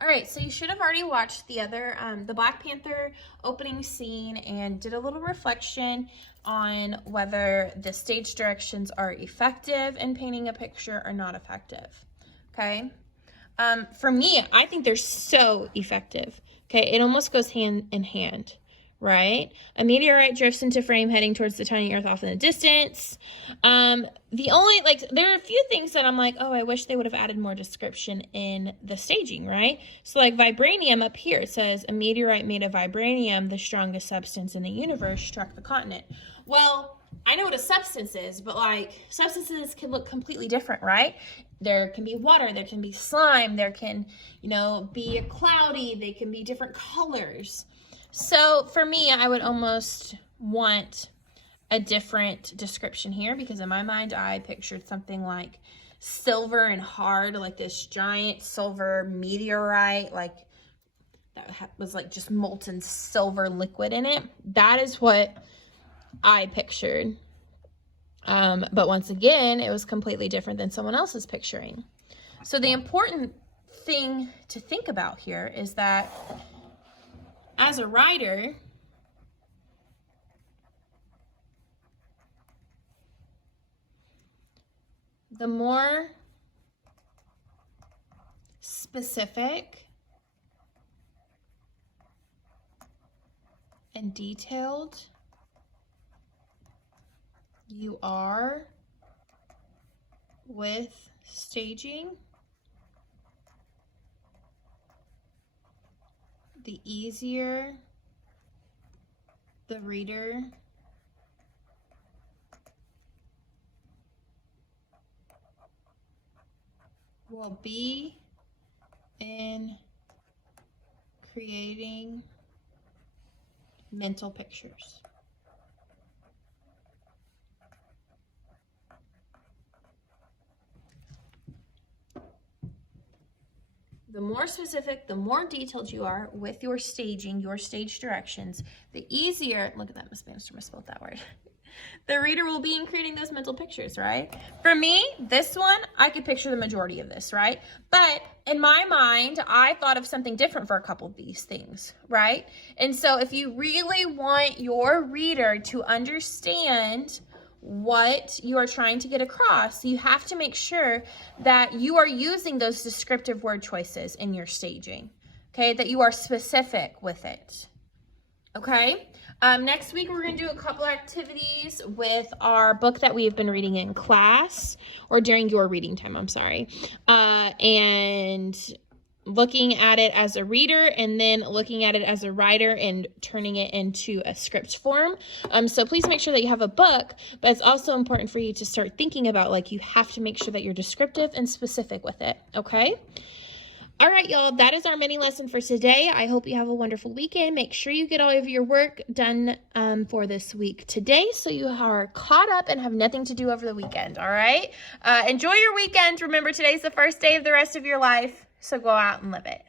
All right, so you should have already watched the Black Panther opening scene and did a little reflection on whether the stage directions are effective in painting a picture or not effective, okay? For me, I think they're so effective, okay? It almost goes hand in hand, right? A meteorite drifts into frame heading towards the tiny Earth off in the distance. There are a few things that I'm like, oh, I wish they would have added more description in the staging, right? So like vibranium up here, it says a meteorite made of vibranium, the strongest substance in the universe, struck the continent. Well, I know what a substance is, but like substances can look completely different, right? There can be water, there can be slime, there can, be cloudy, they can be different colors. So for me, I would almost want a different description here because in my mind, I pictured something like silver and hard, like this giant silver meteorite, like that was like just molten silver liquid in it. That is what I pictured. But once again, it was completely different than someone else's picturing. So the important thing to think about here is that as a writer, the more specific and detailed you are with staging, the easier the reader will be in creating mental pictures. The more specific, the more detailed you are with your staging, your stage directions, the easier, look at that, Miss Bannister misspelled that word. The reader will be in creating those mental pictures, right? For me, this one, I could picture the majority of this, right? But in my mind, I thought of something different for a couple of these things, right? And so if you really want your reader to understand what you are trying to get across, you have to make sure that you are using those descriptive word choices in your staging, okay? That you are specific with it, okay? Next week, we're going to do a couple activities with our book that we have been reading in class, or during your reading time, I'm sorry, and looking at it as a reader and then looking at it as a writer and turning it into a script form. So please make sure that you have a book, but it's also important for you to start thinking about, like, you have to make sure that you're descriptive and specific with it, okay? All right, y'all, that is our mini lesson for today. I hope you have a wonderful weekend. Make sure you get all of your work done for this week today so you are caught up and have nothing to do over the weekend, all right? Enjoy your weekend. Remember, today's the first day of the rest of your life, so go out and live it.